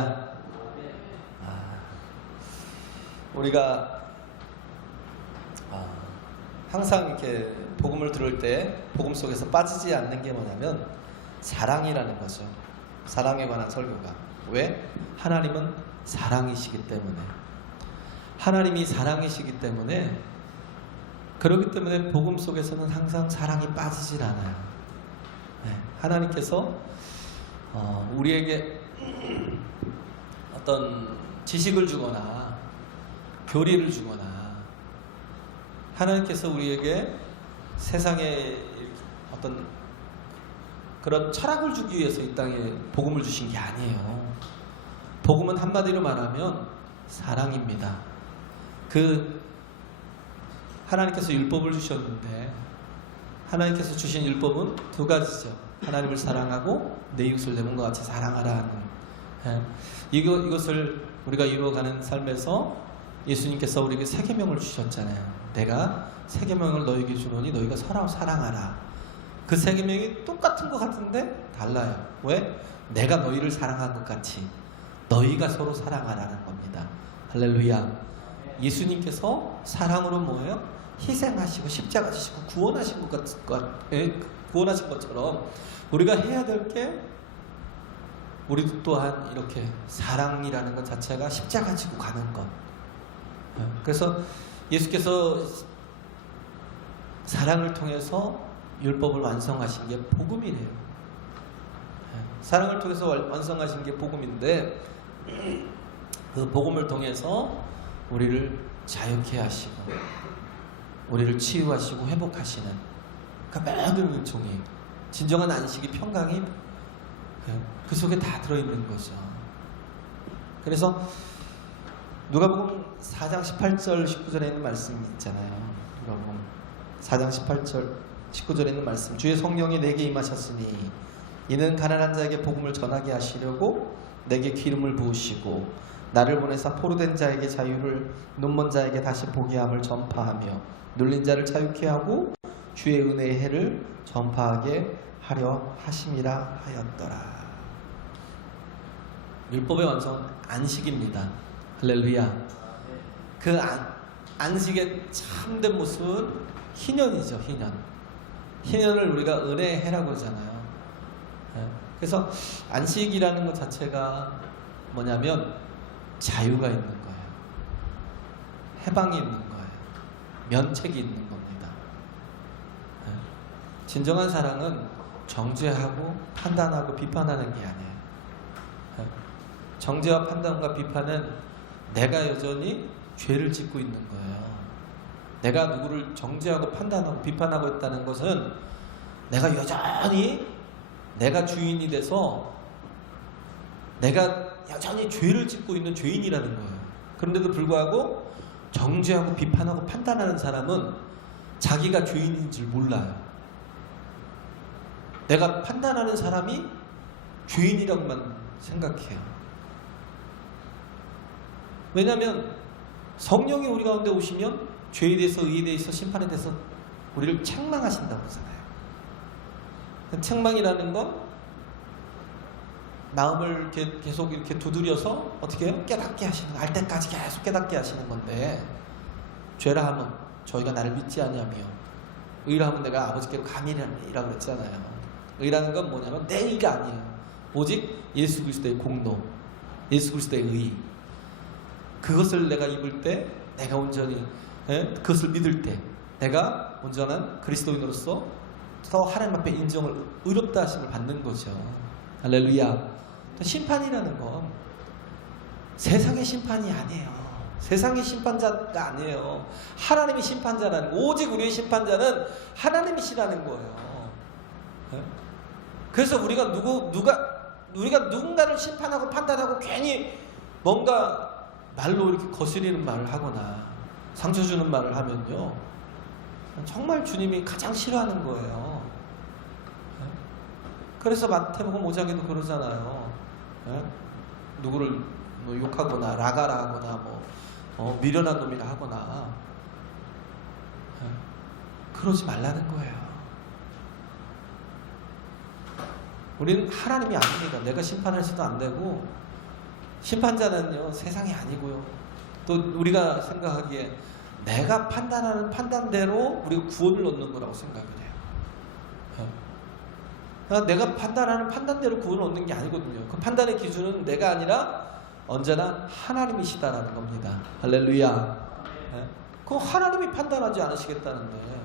할렐루야. 우리가 항상 이렇게 복음을 들을 때 복음 속에서 빠지지 않는 게 뭐냐면 사랑이라는 거죠. 사랑에 관한 설교가. 왜? 하나님은 사랑이시기 때문에. 하나님이 사랑이시기 때문에, 그렇기 때문에 복음 속에서는 항상 사랑이 빠지질 않아요. 네, 하나님께서 우리에게 어떤 지식을 주거나 교리를 주거나, 하나님께서 우리에게 세상에 어떤 그런 철학을 주기 위해서 이 땅에 복음을 주신 게 아니에요. 복음은 한마디로 말하면 사랑입니다. 하나님께서 율법을 주셨는데, 하나님께서 주신 율법은 두 가지죠. 하나님을 사랑하고 내 이웃을 내 몸과 같이 사랑하라 하는, 이것을 우리가 이루어가는 삶에서 예수님께서 우리에게 세 계명을 주셨잖아요. 내가 세 계명을 너희에게 주노니 너희가 서로 사랑하라. 그 세 계명이 똑같은 것 같은데 달라요. 왜? 내가 너희를 사랑한 것 같이 너희가 서로 사랑하라는 겁니다. 할렐루야. 예수님께서 사랑으로 뭐예요? 희생하시고 십자가 지시고 구원하신 구원하신 것처럼 우리가 해야 될 게, 우리도 또한 이렇게 사랑이라는 것 자체가 십자가 지고 가는 것. 그래서 예수께서 사랑을 통해서 율법을 완성하신 게 복음이래요. 사랑을 통해서 완성하신 게 복음인데, 그 복음을 통해서 우리를 자유케 하시고 우리를 치유하시고 회복하시는 그 모든 은총이, 진정한 안식이, 평강이 그 속에 다 들어있는 거죠. 그래서 누가복음 4장 18절 19절에 있는 말씀이 있잖아요. 누가복음 4장 18절 19절에 있는 말씀. 주의 성령이 내게 임하셨으니 이는 가난한 자에게 복음을 전하게 하시려고 내게 기름을 부으시고 나를 보내사 포로된 자에게 자유를, 눈먼 자에게 다시 보게 함을 전파하며 눌린 자를 자유케 하고 주의 은혜의 해를 전파하게 하려 하심이라 하였더라. 율법의 완성은 안식입니다. 할렐루야. 그 안식의 참된 모습은 희년이죠. 희년을 우리가 은혜의 해라고 그러잖아요. 그래서 안식이라는 것 자체가 뭐냐면 자유가 있는 거예요. 해방이 있는 거예요. 면책이 있는 겁니다. 진정한 사랑은 정죄하고 판단하고 비판하는 게 아니에요. 정죄와 판단과 비판은 내가 여전히 죄를 짓고 있는 거예요. 내가 누구를 정죄하고 판단하고 비판하고 있다는 것은 내가 여전히 내가 주인이 돼서 내가 여전히 죄를 짓고 있는 죄인이라는 거예요. 그런데도 불구하고 정죄하고 비판하고 판단하는 사람은 자기가 죄인인 줄 몰라요. 내가 판단하는 사람이 죄인이라고만 생각해요. 왜냐하면 성령이 우리 가운데 오시면 죄에 대해서, 의에 대해서, 심판에 대해서 우리를 책망하신다고 하잖아요. 책망이라는 건 마음을 계속 이렇게 두드려서 어떻게 해요? 깨닫게 하시는 거, 알 때까지 계속 깨닫게 하시는 건데, 죄라 하면 저희가 나를 믿지 아니하며, 의라 하면 내가 아버지께로 감이라고 그랬잖아요. 의라는 건 뭐냐면 내 의가 아니에요. 오직 예수 그리스도의 공로, 예수 그리스도의 의. 그것을 내가 입을 때, 내가 온전히 그것을 믿을 때 내가 온전한 그리스도인으로서 더 하나님 앞에 인정을, 의롭다 하심을 받는 거죠. 할렐루야. 심판이라는 건 세상의 심판이 아니에요. 세상의 심판자가 아니에요. 하나님이 심판자라는 거. 오직 우리의 심판자는 하나님이시라는 거예요. 그래서 우리가 누군가를 심판하고 판단하고 괜히 뭔가 말로 이렇게 거스리는 말을 하거나 상처 주는 말을 하면요, 정말 주님이 가장 싫어하는 거예요. 그래서 마태복음 5장에도 그러잖아요. 누구를 욕하거나 라가라 하거나 미련한 놈이라 하거나 그러지 말라는 거예요. 우리는 하나님이 아닙니다. 내가 심판해서도 안 되고 심판자는요 세상이 아니고요. 또 우리가 생각하기에 내가 판단하는 판단대로 우리가 구원을 얻는 거라고 생각을 해요. 그러니까 내가 판단하는 판단대로 구원을 얻는 게 아니거든요. 그 판단의 기준은 내가 아니라 언제나 하나님이시다라는 겁니다. 할렐루야. 그럼 하나님이 판단하지 않으시겠다는데,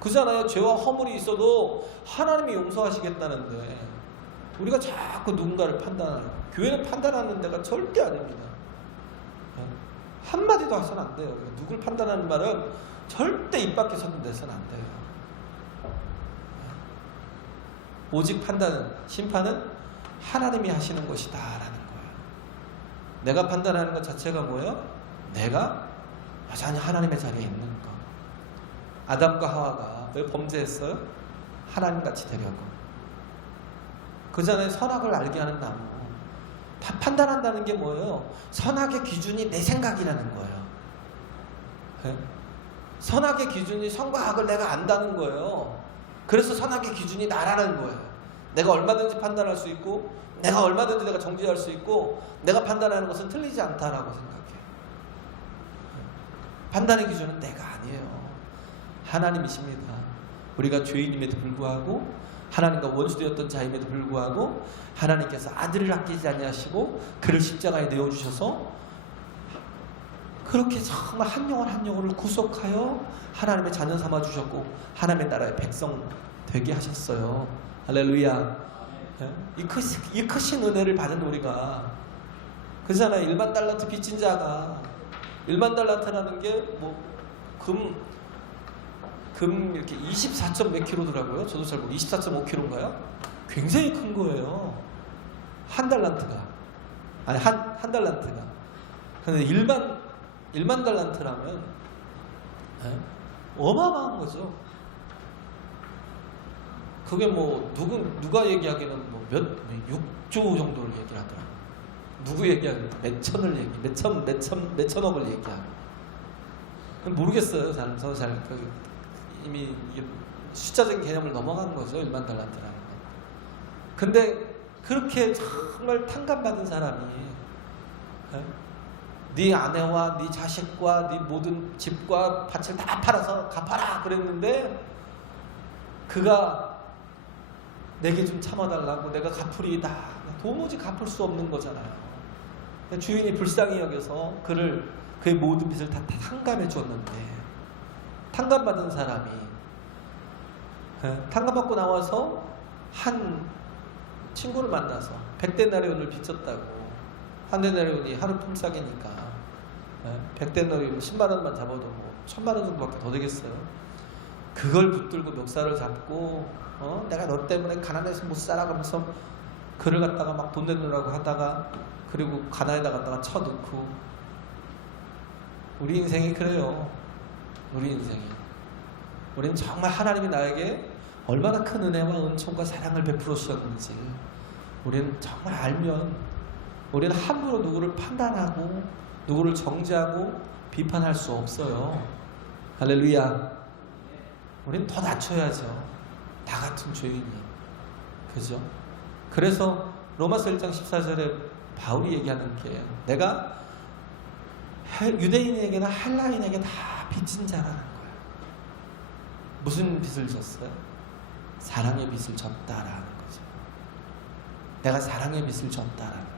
그잖아요. 죄와 허물이 있어도 하나님이 용서하시겠다는데 우리가 자꾸 누군가를 판단하는, 교회는 판단하는 데가 절대 아닙니다. 한마디도 해서는 안 돼요. 누굴 판단하는 말은 절대 입 밖에 내서는 안 돼요. 오직 판단은, 심판은 하나님이 하시는 것이다 라는 거예요. 내가 판단하는 것 자체가 뭐예요? 내가 여전히 하나님의 자리에 있는 것. 아담과 하와가 왜 범죄했어요? 하나님같이 되려고. 그 전에 선악을 알게 하는 나무. 다 판단한다는 게 뭐예요? 선악의 기준이 내 생각이라는 거예요. 네? 선악의 기준이 선과 악을 내가 안다는 거예요. 그래서 선악의 기준이 나라는 거예요. 내가 얼마든지 판단할 수 있고, 내가 얼마든지 내가 정죄할 수 있고, 내가 판단하는 것은 틀리지 않다라고 생각해요. 판단의 기준은 내가 아니에요. 하나님이십니다. 우리가 죄인임에도 불구하고, 하나님과 원수되었던 자임에도 불구하고 하나님께서 아들을 아끼지 아니하시고 그를 십자가에 내어주셔서 그렇게 정말 한 영혼 한 영혼을 구속하여 하나님의 자녀 삼아 주셨고 하나님의 나라의 백성 되게 하셨어요. 할렐루야. 이 크신 은혜를 받은 우리가, 그잖아요. 일반 달란트 빚진 자가, 일반 달란트라는 게 뭐 금 이렇게 24점 몇 킬로더라고요. 저도 잘 모르고 24.5킬로인가요? 굉장히 큰 거예요. 한 달란트가. 아니 한 달란트가. 근데 일반 달란트라면 어마어마한 거죠. 그게 뭐 누가 얘기하기는 뭐 몇 6조 정도를 얘기를 하더라고요. 누구 얘기하기는 몇천억을 얘기하고. 모르겠어요. 저도 잘 이미 숫자적인 개념을 넘어간 거죠. 일반 달란트라는 건. 근데 그렇게 정말 탕감받은 사람이 네 아내와 네 자식과 네 모든 집과 밭을 다 팔아서 갚아라 그랬는데, 그가 내게 좀 참아달라고, 내가 갚으리이다. 도무지 갚을 수 없는 거잖아요. 주인이 불쌍히 여겨서 그의 모든 빚을 다 탕감해 주었는데, 탕감받은 사람이 탕감받고 나와서 한 친구를 만나서 100데나리온을 빚졌다고. 한 데나리온이 하루 품삯이니까 100데나리온 10만 원만 잡아도 뭐 1000만 원 정도밖에 더 되겠어요. 그걸 붙들고 멱살을 잡고 내가 너 때문에 가난해서 못 살아 그러면서 그를 갖다가 막 돈 내놓으라고 하다가, 그리고 가나에다 갖다가 쳐넣고. 우리 인생이 그래요. 우리 인생이. 우리는 정말 하나님이 나에게 얼마나 큰 은혜와 은총과 사랑을 베풀어 주셨는지 우리는 정말 알면, 우리는 함부로 누구를 판단하고 누구를 정죄하고 비판할 수 없어요. 할렐루야. 우리는 더 낮춰야죠. 나 같은 죄인이. 그죠? 그래서 로마서 1장 14절에 바울이 얘기하는 게, 내가 유대인에게나 헬라인에게 다 빚진 자라는 거예요. 무슨 빚을 졌어요? 사랑의 빚을 졌다라는 거죠. 내가 사랑의 빚을 졌다라는 거예요.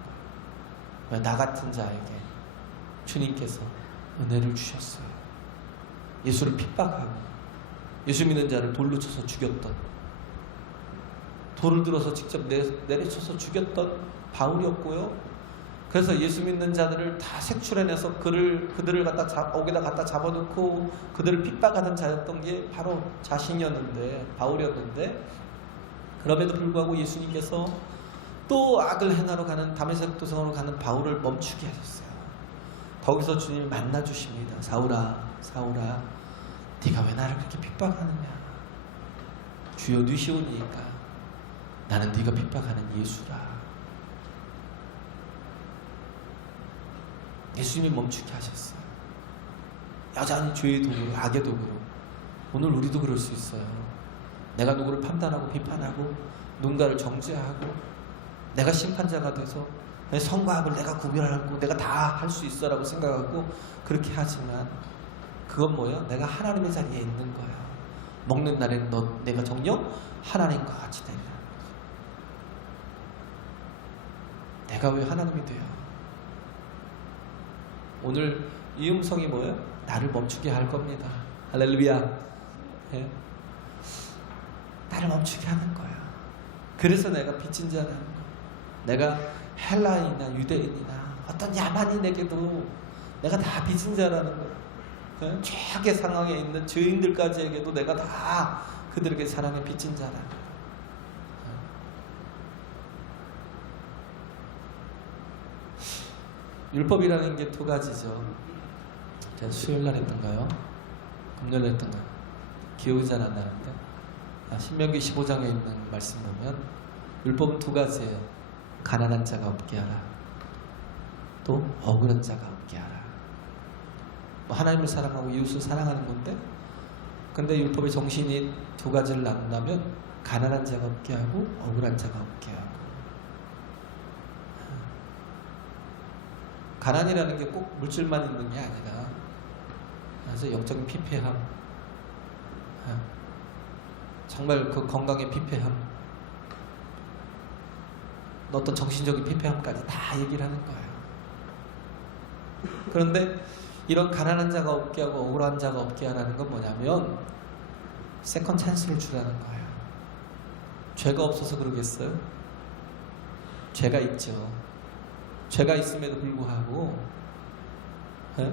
왜? 나 같은 자에게 주님께서 은혜를 주셨어요. 예수를 핍박하고 예수 믿는 자를 돌로 쳐서 죽였던, 돌을 들어서 직접 내려쳐서 죽였던 바울이었고요. 그래서 예수 믿는 자들을 다 색출해내서 그들을 옥에다 갖다 잡아놓고 그들을 핍박하던 자였던 게 바로 자신이었는데, 바울이었는데, 그럼에도 불구하고 예수님께서 또 악을 행하러 가는 다메섹 도성으로 가는 바울을 멈추게 하셨어요. 거기서 주님이 만나 주십니다. 사울아, 사울아, 네가 왜 나를 그렇게 핍박하느냐? 주여 누시오니까 나는 네가 핍박하는 예수라. 예수님이 멈추게 하셨어요. 여전히 죄의 도구로, 악의 도구로. 오늘 우리도 그럴 수 있어요. 내가 누구를 판단하고 비판하고 누군가를 정죄하고 내가 심판자가 돼서 성과 악을 내가 구별하고 내가 다 할 수 있어라고 생각하고 그렇게 하지만 그건 뭐예요? 내가 하나님의 자리에 있는 거예요. 먹는 날에는 내가 정녕 하나님과 같이 되리라. 내가 왜 하나님이 돼요? 오늘 이 음성이 뭐예요? 나를 멈추게 할 겁니다. 할렐루야. 예? 나를 멈추게 하는 거예요. 그래서 내가 빚진 자라는 거예요. 내가 헬라인이나 유대인이나 어떤 야만인에게도 내가 다 빚진 자라는 거예요. 예? 최악의 상황에 있는 죄인들까지에게도 내가 다 그들에게 사랑의 빚진 자라는 거예요. 율법이라는 게 두 가지죠. 제가 수요일날 했던가요? 금요일날 했던가요? 기억이 잘 안 나는데 신명기 15장에 있는 말씀 보면 율법은 두 가지예요. 가난한 자가 없게 하라. 또 억울한 자가 없게 하라. 뭐 하나님을 사랑하고 이웃을 사랑하는 건데, 근데 율법의 정신이 두 가지를 나눈다면 가난한 자가 없게 하고 억울한 자가 없게 하고. 가난이라는 게 꼭 물질만 있는 게 아니라 아주 영적인 피폐함, 정말 그 건강의 피폐함, 어떤 정신적인 피폐함까지 다 얘기를 하는 거예요. 그런데 이런 가난한 자가 없게 하고 억울한 자가 없게 하라는 건 뭐냐면 세컨 찬스를 주라는 거예요. 죄가 없어서 그러겠어요? 죄가 있죠. 죄가 있음에도 불구하고, 예?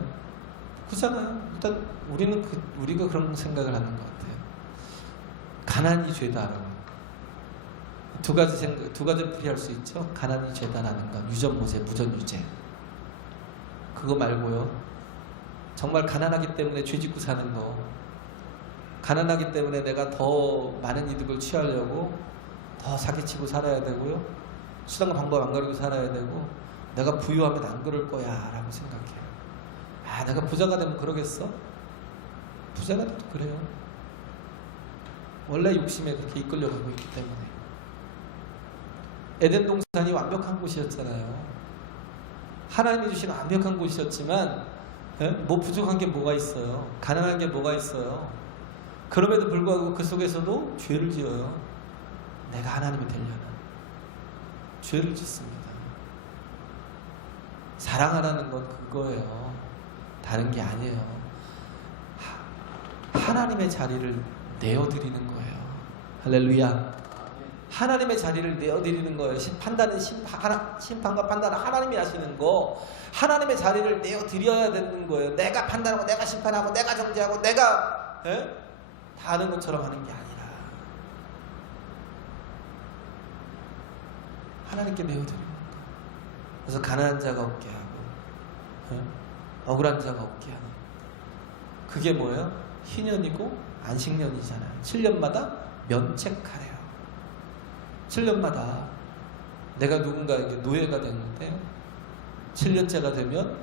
그렇잖아요. 일단 우리가 그런 생각을 하는 것 같아요. 가난이 죄다라고. 두 가지를 풀이할 수 있죠. 가난이 죄다라는 건 유전무죄, 무전유죄. 그거 말고요. 정말 가난하기 때문에 죄 짓고 사는 거, 가난하기 때문에 내가 더 많은 이득을 취하려고 더 사기치고 살아야 되고요. 수단과 방법 안 가리고 살아야 되고, 내가 부유하면 안 그럴 거야 라고 생각해요. 내가 부자가 되면 그러겠어? 부자가 돼도 그래요. 원래 욕심에 그렇게 이끌려가고 있기 때문에. 에덴 동산이 완벽한 곳이었잖아요. 하나님이 주신 완벽한 곳이었지만, 뭐 부족한 게 뭐가 있어요? 가난한 게 뭐가 있어요? 그럼에도 불구하고 그 속에서도 죄를 지어요. 내가 하나님이 되려는 죄를 짓습니다. 사랑하라는 건 그거예요. 다른 게 아니에요. 하나님의 자리를 내어드리는 거예요. 할렐루야. 하나님의 자리를 내어드리는 거예요. 심판과 판단은 하나님이 하시는 거, 하나님의 자리를 내어드려야 되는 거예요. 내가 판단하고 내가 심판하고 내가 정죄하고 내가 다 하는 것처럼 하는 게 아니라 하나님께 내어드리는 거예요. 그래서 가난한 자가 없게 하고 억울한 자가 없게 하는, 그게 뭐예요? 희년이고 안식년이잖아요. 7년마다 면책하래요. 7년마다 내가 누군가에게 노예가 됐는데 7년째가 되면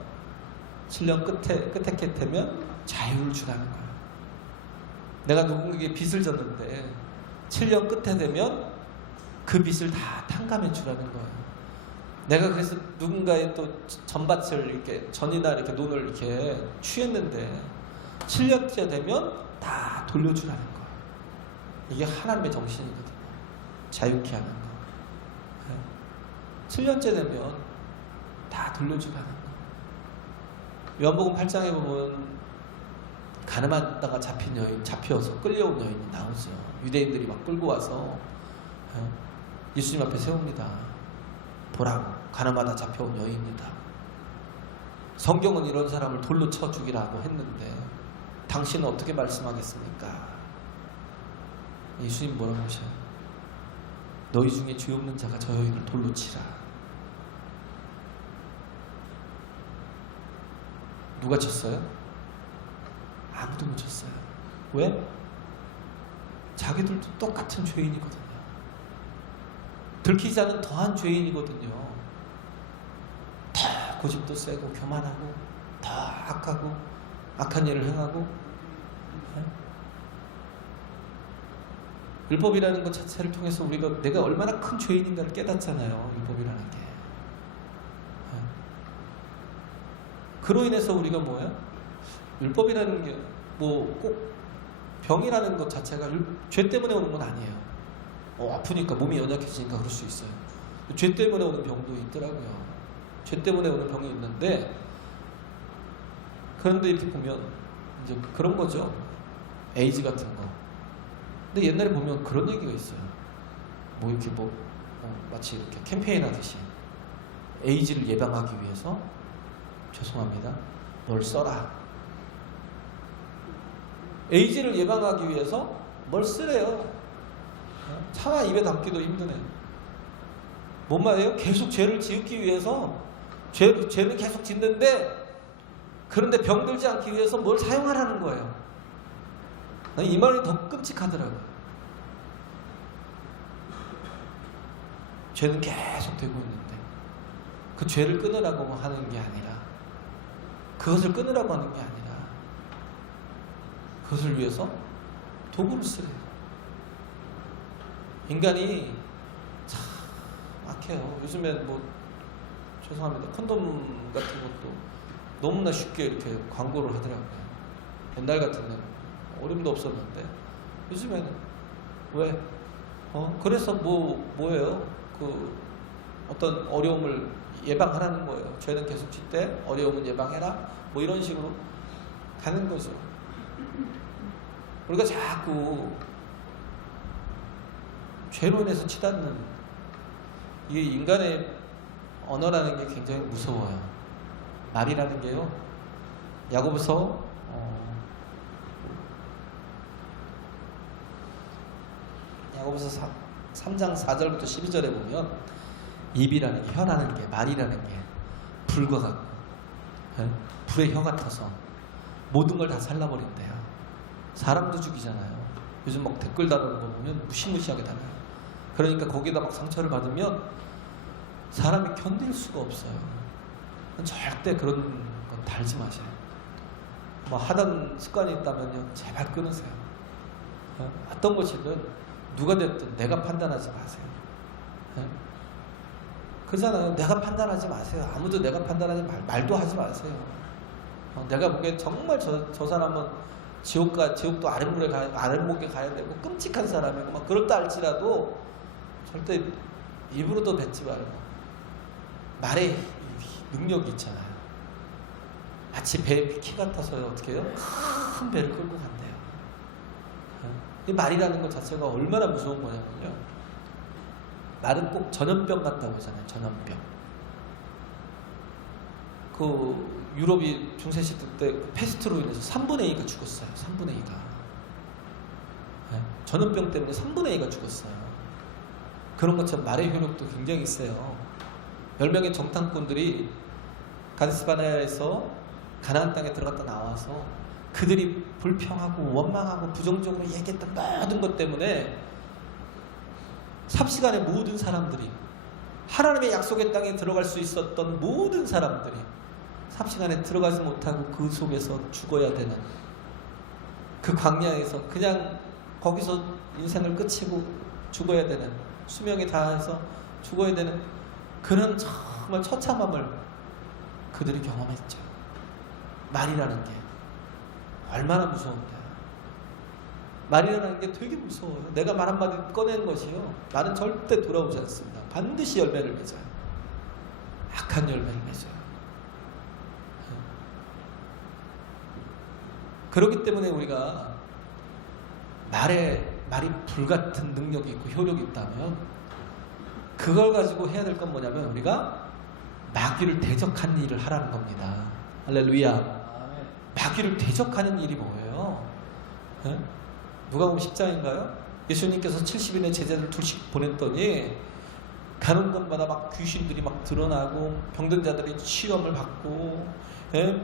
7년 끝에 되면 자유를 주라는 거예요. 내가 누군가에게 빚을 졌는데 7년 끝에 되면 그 빚을 다 탕감해 주라는 거예요. 내가 그래서 누군가의 또 전밭을 이렇게 전이나 이렇게 논을 이렇게 취했는데 7년째 되면 다 돌려주라는 거예요. 이게 하나님의 정신이거든요. 자유케 하는 거. 7년째 되면 다 돌려주라는 거. 요한복음 8장에 보면 가늠하다가 잡혀서 끌려온 여인이 나오죠. 유대인들이 막 끌고 와서 예수님 앞에 세웁니다. 보라고, 가늠하다 잡혀온 여인이다. 성경은 이런 사람을 돌로 쳐 죽이라고 했는데 당신은 어떻게 말씀하겠습니까? 예수님 뭐라고 하셔요? 너희 중에 죄 없는 자가 저 여인을 돌로 치라. 누가 쳤어요? 아무도 못 쳤어요. 왜? 자기들도 똑같은 죄인이거든요. 들키지 않은 더한 죄인이거든요. 더 고집도 세고 교만하고 더 악하고 악한 일을 행하고. 율법이라는 것 자체를 통해서 우리가 내가 얼마나 큰 죄인인가를 깨닫잖아요. 율법이라는 게. 그로 인해서 우리가 뭐예요? 율법이라는 게 뭐 꼭 병이라는 것 자체가 죄 때문에 오는 건 아니에요. 아프니까 몸이 연약해지니까 그럴 수 있어요. 죄 때문에 오는 병도 있더라고요. 죄 때문에 오는 병이 있는데, 그런데 이렇게 보면 이제 그런 거죠. 에이즈 같은 거. 근데 옛날에 보면 그런 얘기가 있어요. 뭐 이렇게 마치 이렇게 캠페인 하듯이 에이즈를 예방하기 위해서 죄송합니다. 뭘 써라. 에이즈를 예방하기 위해서 뭘 쓰래요. 차마 입에 담기도 힘드네. 뭔 말이에요? 계속 죄를 지었기 위해서 죄를 계속 짓는데, 그런데 병들지 않기 위해서 뭘 사용하라는 거예요. 이 말이 더 끔찍하더라고요. 죄는 계속 되고 있는데 그 죄를 끊으라고 하는 게 아니라, 그것을 끊으라고 하는 게 아니라 그것을 위해서 도구를 쓰래요. 인간이 참 악해요. 요즘에 죄송합니다. 콘돔 같은 것도 너무나 쉽게 이렇게 광고를 하더라고요. 옛날 같으면 어림도 없었는데 요즘에는 왜? 그래서 뭐예요? 어떤 어려움을 예방하라는 거예요. 죄는 계속 짓되 어려움은 예방해라. 뭐 이런 식으로 가는 거죠. 우리가 자꾸 죄로 인해서 치닫는, 이게 인간의 언어라는 게 굉장히 무서워요. 말이라는 게요. 야고보서 3장 4절부터 12절에 보면 입이라는 게, 혀라는 게, 말이라는 게 불과 같고 불의 혀 같아서 모든 걸 다 살라버린대요. 사람도 죽이잖아요. 요즘 막 댓글 달아놓은 거 보면 무시무시하게 달아요. 그러니까 거기다 막 상처를 받으면 사람이 견딜 수가 없어요. 절대 그런 건 달지 마세요. 하던 습관이 있다면요, 제발 끊으세요. 어떤 것이든 누가 됐든 내가 판단하지 마세요. 그러잖아요. 내가 판단하지 마세요. 아무도 내가 판단하지 말도 하지 마세요. 내가 보기엔 정말 저 사람은 지옥도 아랫목에 가야 되고 끔찍한 사람이고 막 그렇다 할지라도 절대 입으로도 뱉지 말고 말의 능력이 있잖아요. 마치 배에 키 같아서요, 어떻게 해요? 큰 배를 끌고 간대요. 이 말이라는 것 자체가 얼마나 무서운 거냐면요, 말은 꼭 전염병 같다고 하잖아요. 전염병. 유럽이 중세시대 때 패스트로 인해서 3분의 2가 죽었어요. 3분의 2가. 전염병 때문에 3분의 2가 죽었어요. 그런 것처럼 말의 효력도 굉장히 세요. 10명의 정탐꾼들이 가데스바네아에서 가나안 땅에 들어갔다 나와서 그들이 불평하고 원망하고 부정적으로 얘기했던 모든 것 때문에 삽시간에 모든 사람들이, 하나님의 약속의 땅에 들어갈 수 있었던 모든 사람들이 삽시간에 들어가지 못하고 그 속에서 죽어야 되는, 그 광야에서 그냥 거기서 인생을 끝이고 죽어야 되는, 수명이 다해서 죽어야 되는 그런 정말 처참함을 그들이 경험했죠. 말이라는 게 얼마나 무서운데. 말이라는 게 되게 무서워요. 내가 말 한마디 꺼낸 것이요, 말은 절대 돌아오지 않습니다. 반드시 열매를 맺어요. 악한 열매를 맺어요. 그렇기 때문에 우리가 말이 불같은 능력이 있고 효력이 있다면 그걸 가지고 해야 될 건 뭐냐면 우리가 마귀를 대적하는 일을 하라는 겁니다. 할렐루야. 마귀를 대적하는 일이 뭐예요? 누가복음 10장인가요? 예수님께서 70인의 제자들 둘씩 보냈더니 가는 곳마다 막 귀신들이 막 드러나고 병든 자들이 치유함을 받고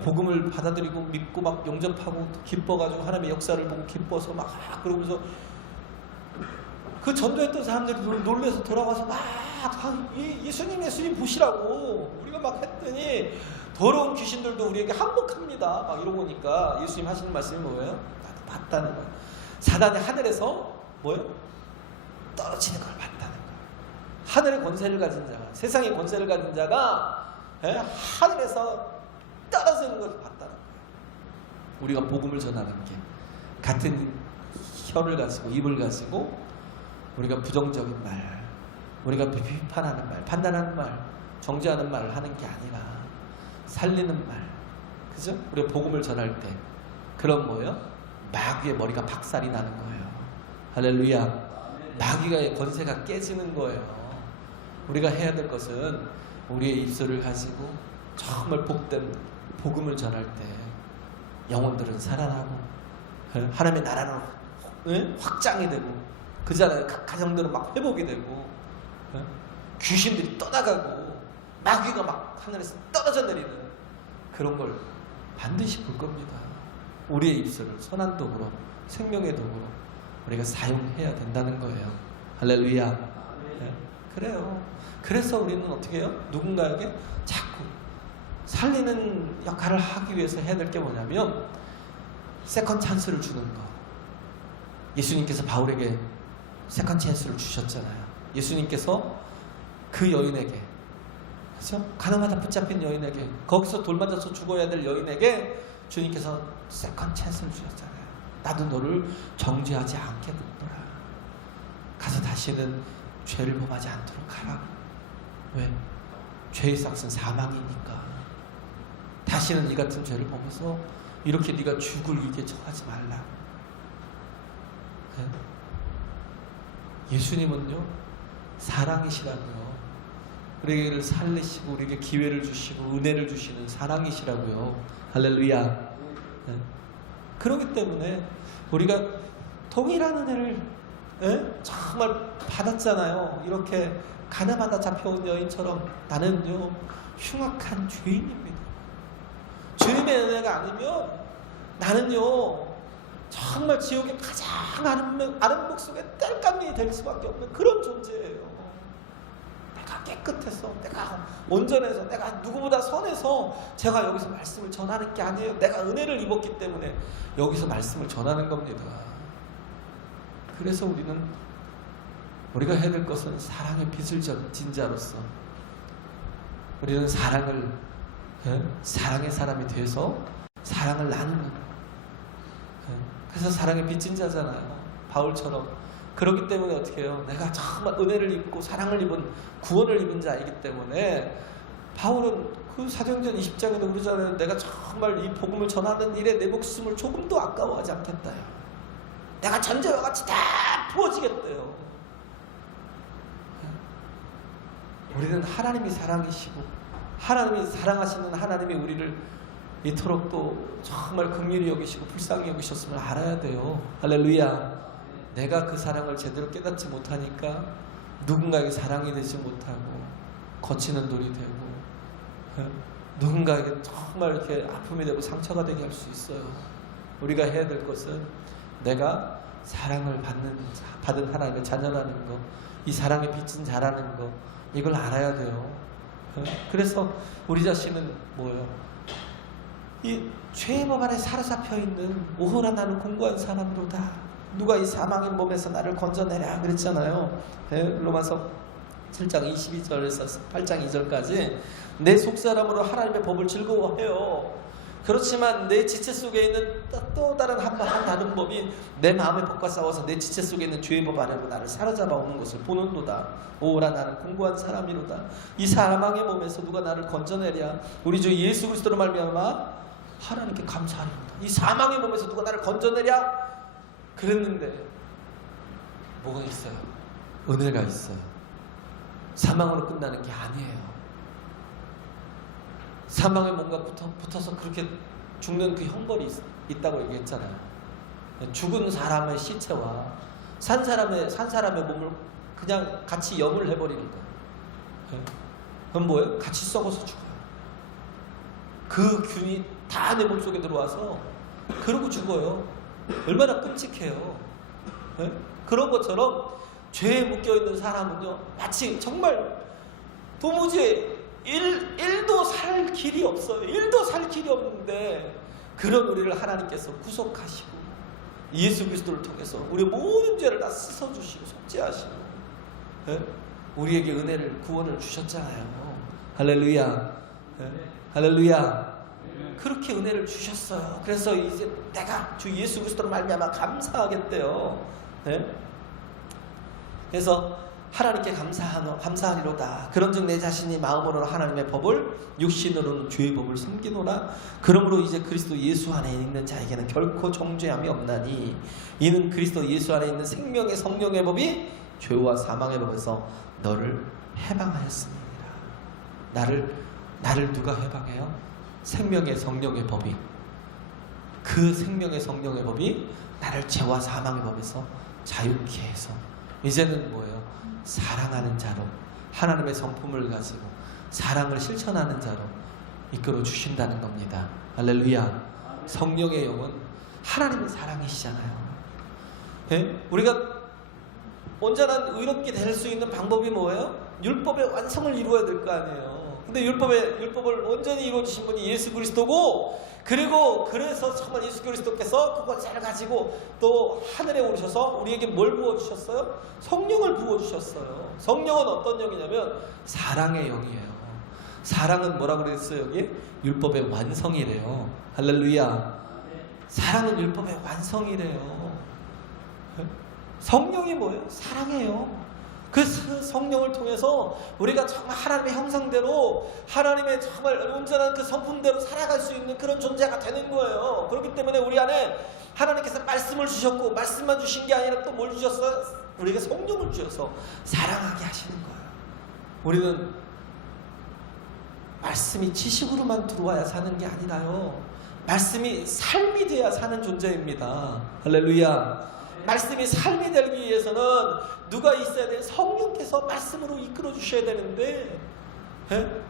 복음을 받아들이고 믿고 막 영접하고 기뻐가지고 하나님의 역사를 보고 기뻐서 막 그러면서 그 전도했던 사람들이 놀라서 돌아와서 막 예수님 보시라고 우리가 막 했더니 더러운 귀신들도 우리에게 항복합니다. 막 이러고 오니까 예수님 하시는 말씀이 뭐예요? 나도 봤다는 거예요. 사단이 하늘에서 뭐예요? 떨어지는 걸 봤다는 거예요. 하늘의 권세를 가진 자가, 세상의 권세를 가진 자가 하늘에서 떨어지는 것을 봤다는 거예요. 우리가 복음을 전하는 게 같은 혀를 가지고 입을 가지고 우리가 부정적인 말, 우리가 비판하는 말, 판단하는 말, 정죄하는 말을 하는 게 아니라 살리는 말, 그죠? 우리가 복음을 전할 때 그런 뭐예요? 마귀의 머리가 박살이 나는 거예요. 할렐루야. 마귀의 권세가 깨지는 거예요. 우리가 해야 될 것은 우리의 입술을 가지고 정말 복된 복음을 전할 때 영혼들은 살아나고 하나님의 나라는 확장이 되고 그잖아요. 가정들은 막 회복이 되고 귀신들이 떠나가고 마귀가 막 하늘에서 떨어져 내리는 그런 걸 반드시 볼 겁니다. 우리의 입술을 선한 도구로 생명의 도구로 우리가 사용해야 된다는 거예요. 할렐루야. 네, 그래요. 그래서 우리는 어떻게 해요? 누군가에게 자꾸 살리는 역할을 하기 위해서 해야 될 게 뭐냐면 세컨 찬스를 주는 거. 예수님께서 바울에게 세컨 찬스를 주셨잖아요. 예수님께서 그 여인에게, 그렇죠? 가늠하다 붙잡힌 여인에게, 거기서 돌 맞아서 죽어야 될 여인에게 주님께서 세컨 찬스를 주셨잖아요. 나도 너를 정죄하지 않겠노라. 가서 다시는 죄를 범하지 않도록 하라. 왜? 죄의 삭은 사망이니까. 다시는 이 같은 죄를 범해서 이렇게 네가 죽을 위기에 처하지 말라. 네? 예수님은요 사랑이시라고요. 우리를 살리시고 우리에게 기회를 주시고 은혜를 주시는 사랑이시라고요. 할렐루야. 네? 그렇기 때문에 우리가 동일한 은혜를 정말 받았잖아요. 이렇게 가늠하다 잡혀온 여인처럼 나는요 흉악한 죄인입니다. 주님의 은혜가 아니면 나는요 정말 지옥의 가장 아른 목숨의 땔감이 될 수밖에 없는 그런 존재예요. 내가 깨끗해서, 내가 온전해서, 내가 누구보다 선해서 제가 여기서 말씀을 전하는 게 아니에요. 내가 은혜를 입었기 때문에 여기서 말씀을 전하는 겁니다. 그래서 우리가 해야 될 것은 사랑의 빚을 진 자로서 우리는 사랑의 사람이 돼서 사랑을 나누는, 그래서 사랑의 빚진 자잖아요. 바울처럼. 그렇기 때문에 어떻게 해요? 내가 정말 은혜를 입고 사랑을 입은 구원을 입은 자이기 때문에 바울은 그 사도행전 20장에도 그러잖아요. 내가 정말 이 복음을 전하는 일에 내 목숨을 조금도 아까워하지 않겠다요. 내가 전제와 같이 다 부어지겠대요. 우리는 하나님이 사랑이시고 하나님이 사랑하시는 하나님이 우리를 이토록 또 정말 긍휼히 여기시고 불쌍히 여기셨음을 알아야 돼요. 할렐루야. 내가 그 사랑을 제대로 깨닫지 못하니까 누군가에게 사랑이 되지 못하고 거치는 돌이 되고 누군가에게 정말 이렇게 아픔이 되고 상처가 되게 할 수 있어요. 우리가 해야 될 것은 내가 사랑을 받은 하나님의 자녀라는 거, 이 사랑에 빚진 자라는 거, 이걸 알아야 돼요. 그래서 우리 자신은 뭐예요? 이 죄의 몸 안에 사로잡혀 있는 오호라 나는 공고한 사람으로다. 누가 이 사망의 몸에서 나를 건져내랴 그랬잖아요. 로마서 7장 22절에서 8장 2절까지 내 속사람으로 하나님의 법을 즐거워해요. 그렇지만 내 지체 속에 있는 또 다른 한 다른 법이 내 마음의 법과 싸워서 내 지체 속에 있는 죄의 법 안으로 나를 사로잡아 오는 것을 보는도다. 오라 나는 공고한 사람이로다. 이 사망의 몸에서 누가 나를 건져내랴. 우리 주 예수 그리스도로 말미암아 하나님께 감사하리로다. 이 사망의 몸에서 누가 나를 건져내랴 그랬는데 뭐가 있어요? 은혜가 있어요. 사망으로 끝나는 게 아니에요. 사망의 몸과 붙어서 그렇게 죽는 그 형벌이 있다고 얘기했잖아요. 죽은 사람의 시체와 산 사람의 몸을 그냥 같이 염을 해버리는 거예요. 그럼 뭐예요? 같이 썩어서 죽어요. 그 균이 다 내 몸속에 들어와서 그러고 죽어요. 얼마나 끔찍해요. 네? 그런 것처럼 죄에 묶여있는 사람은요 마치 정말 도무지 1도 살 길이 없어요. 1도 살 길이 없는데 그런 우리를 하나님께서 구속하시고 예수 그리스도를 통해서 우리의 모든 죄를 다 씻어주시고 속죄하시고 네? 우리에게 은혜를 구원을 주셨잖아요. 할렐루야. 네? 할렐루야. 그렇게 은혜를 주셨어요. 그래서 이제 내가 주 예수 그리스도로 말미암아 감사하겠대요. 네? 그래서 하나님께 감사하리로다. 그런즉 내 자신이 마음으로 하나님의 법을 육신으로는 죄의 법을 섬기노라. 그러므로 이제 그리스도 예수 안에 있는 자에게는 결코 정죄함이 없나니 이는 그리스도 예수 안에 있는 생명의 성령의 법이 죄와 사망의 법에서 너를 해방하였습니다. 나를 누가 해방해요? 생명의 성령의 법이. 그 생명의 성령의 법이 나를 죄와 사망의 법에서 자유케 해서 이제는 뭐예요? 사랑하는 자로, 하나님의 성품을 가지고 사랑을 실천하는 자로 이끌어 주신다는 겁니다. 할렐루야. 성령의 영은 하나님의 사랑이시잖아요. 예? 우리가 온전한 의롭게 될 수 있는 방법이 뭐예요? 율법의 완성을 이루어야 될 거 아니에요. 근데 율법을 온전히 이루어 주신 분이 예수 그리스도고, 그래서 정말 예수 그리스도께서 그 권세를 가지고 또 하늘에 오르셔서 우리에게 뭘 부어주셨어요? 성령을 부어주셨어요. 성령은 어떤 영이냐면 사랑의 영이에요. 사랑은 뭐라고 그랬어요? 여기? 율법의 완성이래요. 할렐루야. 사랑은 율법의 완성이래요. 성령이 뭐예요? 사랑이에요. 그 성령을 통해서 우리가 정말 하나님의 형상대로, 하나님의 정말 온전한 그 성품대로 살아갈 수 있는 그런 존재가 되는 거예요. 그렇기 때문에 우리 안에 하나님께서 말씀을 주셨고, 말씀만 주신 게 아니라 또 뭘 주셨어요? 우리에게 성령을 주셔서 사랑하게 하시는 거예요. 우리는 말씀이 지식으로만 들어와야 사는 게 아니라요, 말씀이 삶이 돼야 사는 존재입니다. 할렐루야. 말씀이 삶이 되기 위해서는 누가 있어야 돼요? 성령께서 말씀으로 이끌어 주셔야 되는데,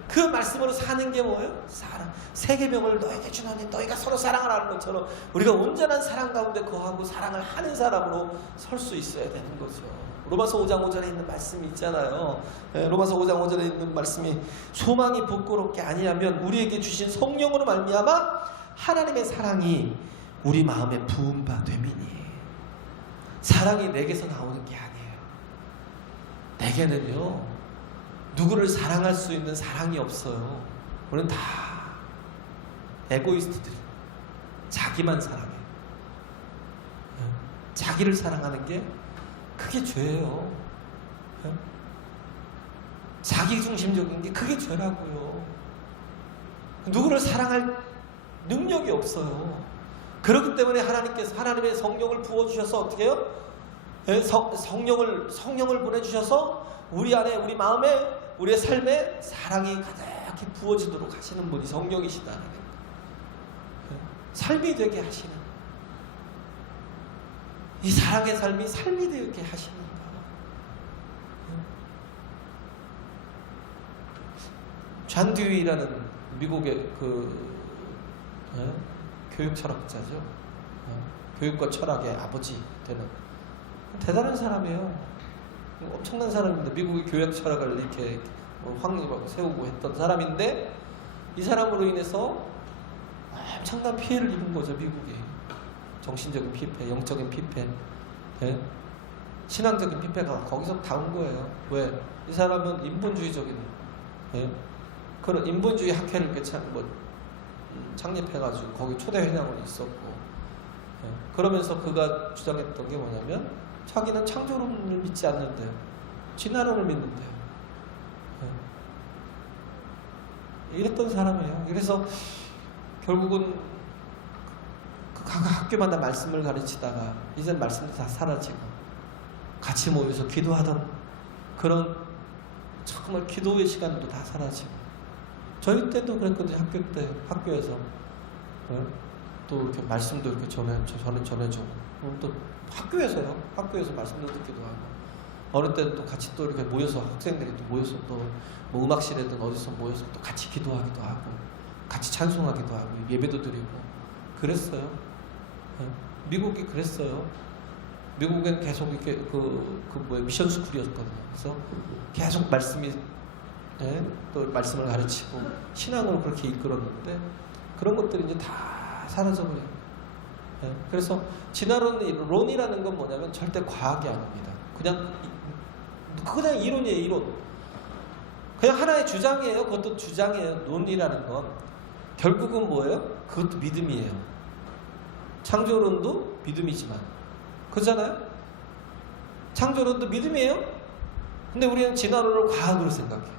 그 말씀으로 사는 게 뭐예요? 사랑. 세 계명을 너에게 주노니 너희가 서로 사랑하라는 것처럼 우리가 온전한 사랑 가운데 거하고 사랑을 하는 사람으로 설 수 있어야 되는 거죠. 로마서 5장 5절에 있는 말씀이 있잖아요. 로마서 5장 5절에 있는 말씀이 소망이 부끄럽게 아니하면 우리에게 주신 성령으로 말미암아 하나님의 사랑이 우리 마음에 부은 바 됨이니. 사랑이 내게서 나오는 게 아니에요. 내게는요, 누구를 사랑할 수 있는 사랑이 없어요. 우리는 다 에고이스트들이 자기만 사랑해요. 자기를 사랑하는 게 그게 죄예요. 자기중심적인 게 그게 죄라고요. 누구를 사랑할 능력이 없어요. 그렇기 때문에 하나님께서 하나님의 성령을 부어주셔서 어떻게 해요? 성령을 보내주셔서 우리 안에, 우리 마음에, 우리의 삶에 사랑이 가득히 부어지도록 하시는 분이 성령이시다는 거예요. 삶이 되게 하시는, 이 사랑의 삶이 삶이 되게 하시는 거예요. 존 듀이라는 미국의 교육 철학자죠. 교육과 철학의 아버지 되는 대단한 사람이에요. 엄청난 사람인데, 미국의 교육 철학을 이렇게 확립하고 세우고 했던 사람인데, 이 사람으로 인해서 엄청난 피해를 입은 거죠. 미국이 정신적인 피폐, 영적인 피폐, 신앙적인 피폐가 거기서 다 온 거예요. 왜? 이 사람은 인본주의적인, 그런 인본주의 학회를 창립해가지고 거기 초대 회장으로 있었고, 그러면서 그가 주장했던 게 뭐냐면 자기는 창조론을 믿지 않는데요, 진화론을 믿는데요. 이랬던 사람이에요. 그래서 결국은 각 학교마다 말씀을 가르치다가 이젠 말씀도 다 사라지고 같이 모여서 기도하던 그런 정말 기도의 시간도 다 사라지고, 저희 때도 그랬거든요. 학교에서 또 이렇게 말씀도 이렇게 전해주고, 또 학교에서 말씀도 듣기도 하고, 어느 때는 또 같이 또 이렇게 모여서, 학생들이 또 모여서 또 뭐 음악실이든 어디서 모여서 또 같이 기도하기도 하고, 같이 찬송하기도 하고, 예배도 드리고 그랬어요. 미국이 그랬어요. 미국엔 계속 이렇게 미션 스쿨이었거든요. 그래서 계속 말씀이, 또 말씀을 가르치고 신앙으로 그렇게 이끌었는데, 그런 것들이 이제 다 사라져버려요. 그래서 진화론이라는 건 뭐냐면 절대 과학이 아닙니다. 그냥 이론이에요. 이론. 그냥 하나의 주장이에요. 그것도 주장이에요. 논리라는 건 결국은 뭐예요? 그것도 믿음이에요. 창조론도 믿음이지만, 그렇잖아요? 창조론도 믿음이에요. 근데 우리는 진화론을 과학으로 생각해요.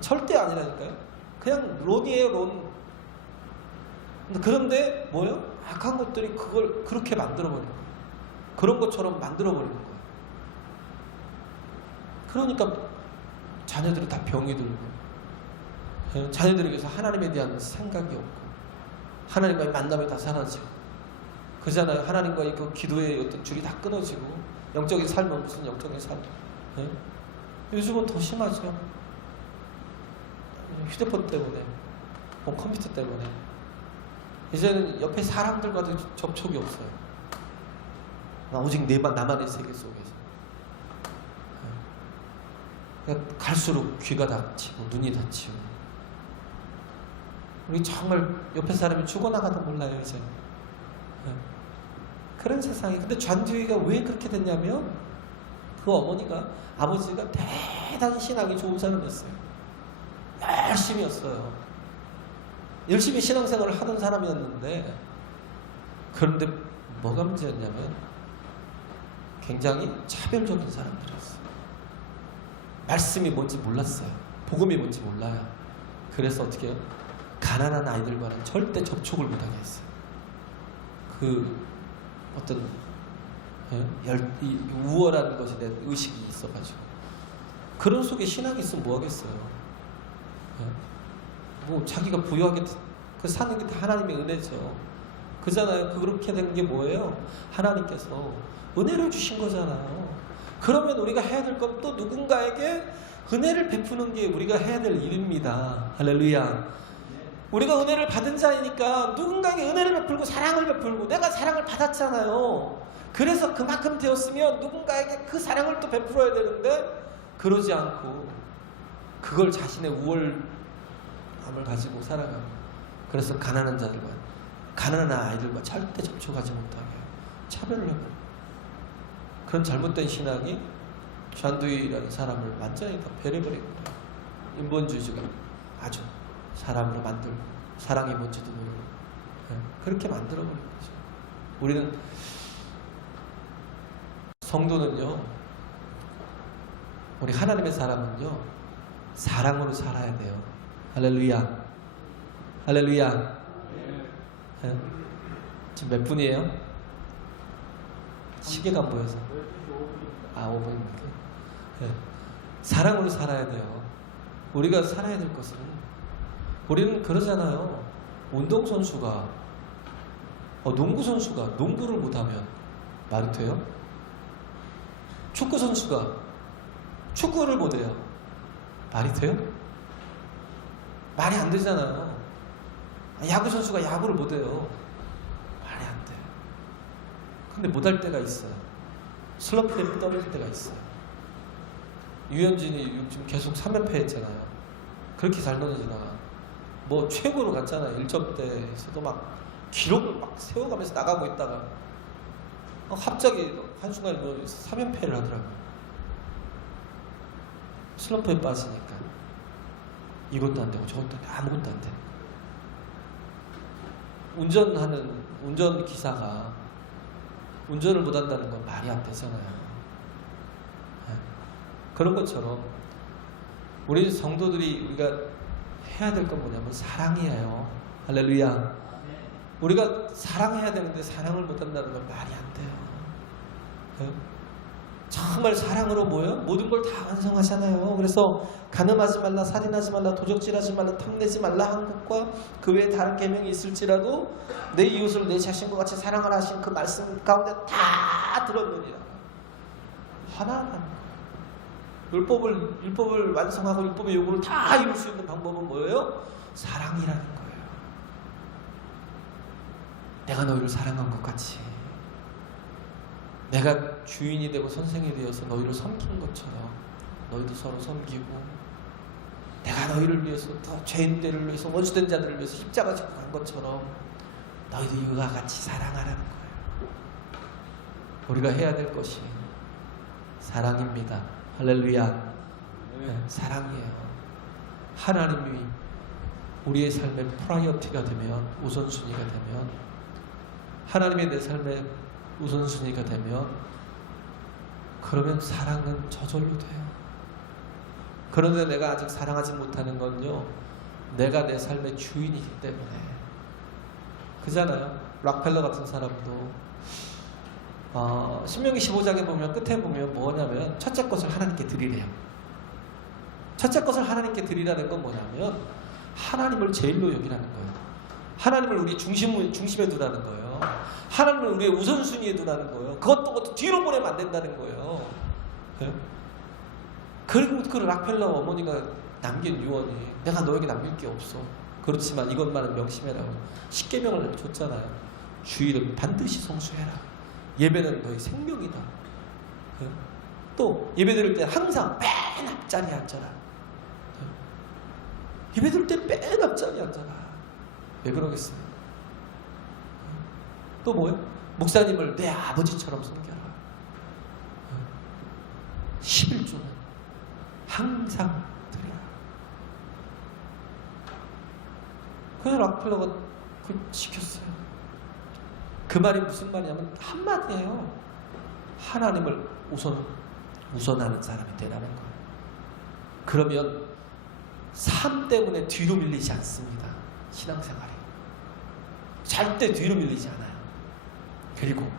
절대 아니라니까요. 그냥 론이에요, 론. 그런데 뭐예요? 악한 것들이 그걸 그렇게 만들어버리는 거예요. 그런 것처럼 만들어버리는 거예요. 그러니까 자녀들이 다 병이 들고, 자녀들에게서 하나님에 대한 생각이 없고, 하나님과의 만남이 다 사라지고, 그잖아요. 하나님과의 그 기도의 어떤 줄이 다 끊어지고, 영적인 삶은 무슨 영적인 삶. 요즘은 더 심하죠. 휴대폰 때문에, 뭐 컴퓨터 때문에. 이제는 옆에 사람들과도 접촉이 없어요. 오직 나만의 세계 속에서. 그러니까 갈수록 귀가 다치고 눈이 다치고, 우리 정말 옆에 사람이 죽어나가도 몰라요 이제. 그런 세상이. 근데 잔디위가 왜 그렇게 됐냐면, 그 어머니가, 아버지가 대단히 신앙이 좋은 사람이었어요. 열심히 했어요. 열심히 신앙생활을 하던 사람이었는데, 그런데 뭐가 문제였냐면 굉장히 차별적인 사람들이었어요. 말씀이 뭔지 몰랐어요. 복음이 뭔지 몰라요. 그래서 어떻게 해요? 가난한 아이들과는 절대 접촉을 못하게 했어요. 그 어떤 이 우월한 것에 대한 의식이 있어가지고. 그런 속에 신학이 있으면 뭐 하겠어요. 뭐 자기가 부유하게 그 사는 게 다 하나님의 은혜죠. 그잖아요. 그렇게 된 게 뭐예요? 하나님께서 은혜를 주신 거잖아요. 그러면 우리가 해야 될 건 또 누군가에게 은혜를 베푸는 게 우리가 해야 될 일입니다. 할렐루야. 우리가 은혜를 받은 자이니까 누군가에게 은혜를 베풀고 사랑을 베풀고, 내가 사랑을 받았잖아요. 그래서 그만큼 되었으면 누군가에게 그 사랑을 또 베풀어야 되는데, 그러지 않고 그걸 자신의 우월함을 가지고 살아가고, 그래서 가난한 자들과, 가난한 아이들과 절대 접촉하지 못하게 차별을 해버려요. 그런 잘못된 신앙이 잔두이라는 사람을 완전히 다 배려버린 거예요. 인본주의가 아주 사람으로 만들고, 사랑이 뭔지도 모르고, 그렇게 만들어버린 거죠. 우리는, 성도는요, 우리 하나님의 사람은요, 사랑으로 살아야 돼요. 할렐루야. 할렐루야. 지금 몇 분이에요? 시계가 안 보여서. 5분입니까? 사랑으로 살아야 돼요. 우리가 살아야 될 것은, 우리는 그러잖아요. 운동선수가, 농구선수가 농구를 못하면 말이 돼요? 축구선수가 축구를 못해요. 말이 돼요? 말이 안 되잖아요. 야구선수가 야구를 못해요. 말이 안 돼요. 근데 못할 때가 있어요. 슬럼프에 떨어질 때가 있어요. 유현진이 지금 계속 3연패 했잖아요. 그렇게 잘 던지다가 뭐 최고로 갔잖아요. 1점대에서도 막 기록을 막 세워가면서 나가고 있다가 갑자기 한순간에 3연패를 하더라고요. 슬럼프에 빠지니까 이것도 안 되고 저것도 안 되고 아무것도 안 돼. 운전하는 운전기사가 운전을 못한다는 건 말이 안 되잖아요. 그런 것처럼 우리 성도들이 우리가 해야 될 건 뭐냐면 사랑이에요. 할렐루야. 우리가 사랑해야 되는데 사랑을 못한다는 건 말이 안 돼요. 정말 사랑으로 뭐예요? 모든 걸 다 완성하잖아요. 그래서 간음하지 말라, 살인하지 말라, 도적질하지 말라, 탐내지 말라 한 것과 그 외에 다른 계명이 있을지라도 내 이웃을 내 자신과 같이 사랑하라 하신 그 말씀 가운데 다 들었느니라. 하나하나 율법을 완성하고 율법의 요구를 다 이룰 수 있는 방법은 뭐예요? 사랑이라는 거예요. 내가 너희를 사랑한 것 같이, 내가 주인이 되고 선생이 되어서 너희를 섬긴 것처럼 너희도 서로 섬기고, 내가 너희를 위해서, 또 죄인들을 위해서, 원수된 자들을 위해서 십자가 지고 간 것처럼 너희도 이와 같이 사랑하라는 거예요. 우리가 해야 될 것이 사랑입니다. 할렐루야. 네, 사랑이에요. 하나님이 우리의 삶의 프라이어티가 되면, 우선순위가 되면, 하나님의 내 삶의 우선순위가 되면, 그러면 사랑은 저절로 돼요. 그런데 내가 아직 사랑하지 못하는 건요, 내가 내 삶의 주인이기 때문에. 그잖아요. 락펠러 같은 사람도 신명기 15장에 보면, 끝에 보면 뭐냐면 첫째 것을 하나님께 드리래요. 첫째 것을 하나님께 드리라는 건 뭐냐면 하나님을 제일로 여기라는 거예요. 하나님을 우리 중심에 두라는 거예요. 하나님을 우리의 우선순위에 두라는 거예요. 그것도 뒤로 보내면 안 된다는 거예요. 네? 그리고 그 락펠러 어머니가 남긴 유언이, 내가 너에게 남길 게 없어. 그렇지만 이것만은 명심해라고 10계명을 줬잖아요. 주일은 반드시 성수해라. 예배는 너의 생명이다. 네? 또 예배 드릴 때 항상 맨 앞자리에 앉아라. 네? 예배 드릴 때 맨 앞자리에 앉아라. 왜 그러겠어요? 네? 또 뭐예요? 목사님을 내 아버지처럼 섬겨라. 네? 11조는 항상 드려라. 그래서 락펠러가 그걸 지켰어요. 그 말이 무슨 말이냐면 한마디예요. 하나님을 우선하는 사람이 되라는 거예요. 그러면 삶 때문에 뒤로 밀리지 않습니다. 신앙생활이 절대 뒤로 밀리지 않아요. 그리고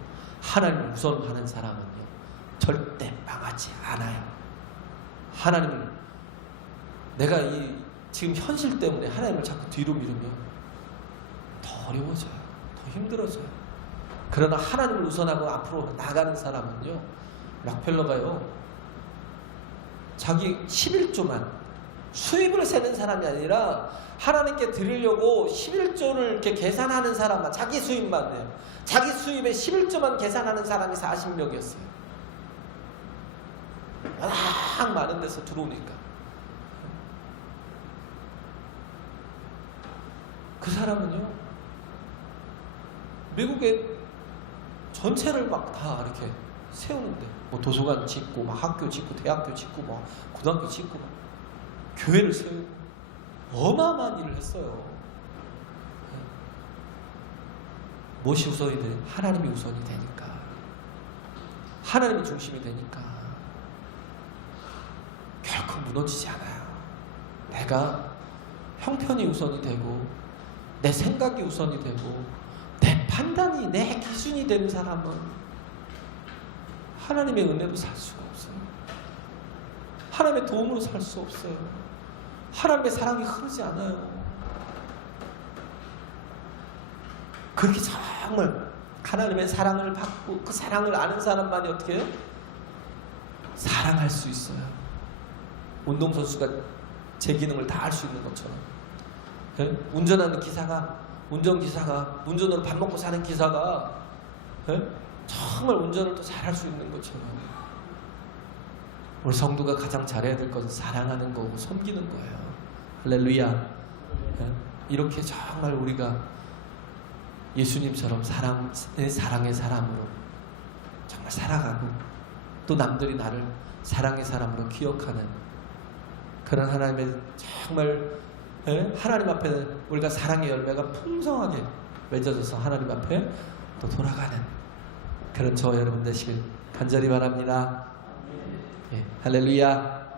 하나님을 우선하는 사람은요, 절대 망하지 않아요. 하나님을, 내가 지금 현실 때문에 하나님을 자꾸 뒤로 미루면 더 어려워져요. 더 힘들어져요. 그러나 하나님을 우선하고 앞으로 나가는 사람은요, 락펠러가요, 자기 11조만, 수입을 세는 사람이 아니라 하나님께 드리려고 11조를 이렇게 계산하는 사람만, 자기 수입만 해요. 자기 수입의 11조만 계산하는 사람이 40명이었어요. 워낙 많은 데서 들어오니까. 그 사람은요, 미국의 전체를 막 다 이렇게 세우는데, 뭐 도서관 짓고, 막 학교 짓고, 대학교 짓고, 막 고등학교 짓고, 막 교회를 세우고, 어마어마한 일을 했어요. 무엇이 우선이 돼? 하나님이 우선이 되니까. 하나님이 중심이 되니까 결코 무너지지 않아요. 내가 형편이 우선이 되고, 내 생각이 우선이 되고, 내 판단이, 내 기준이 되는 사람은 하나님의 은혜로 살 수가 없어요. 하나님의 도움으로 살 수 없어요. 하나님의 사랑이 흐르지 않아요. 그렇게 정말 하나님의 사랑을 받고 그 사랑을 아는 사람만이 어떻게 해요? 사랑할 수 있어요. 운동선수가 제 기능을 다 할 수 있는 것처럼. 예? 운전하는 기사가, 운전으로 밥 먹고 사는 기사가, 예? 정말 운전을 또 잘할 수 있는 것처럼, 우리 성도가 가장 잘해야 될 것은 사랑하는 거고 섬기는 거예요. 할렐루야. 예? 이렇게 정말 우리가 예수님처럼 사랑의 사람으로 정말 살아가고, 또 남들이 나를 사랑의 사람으로 기억하는 그런 하나님의 정말, 하나님 앞에 우리가 사랑의 열매가 풍성하게 맺어져서 하나님 앞에 또 돌아가는 그런 저와 여러분 되시길 간절히 바랍니다. 예, 할렐루야.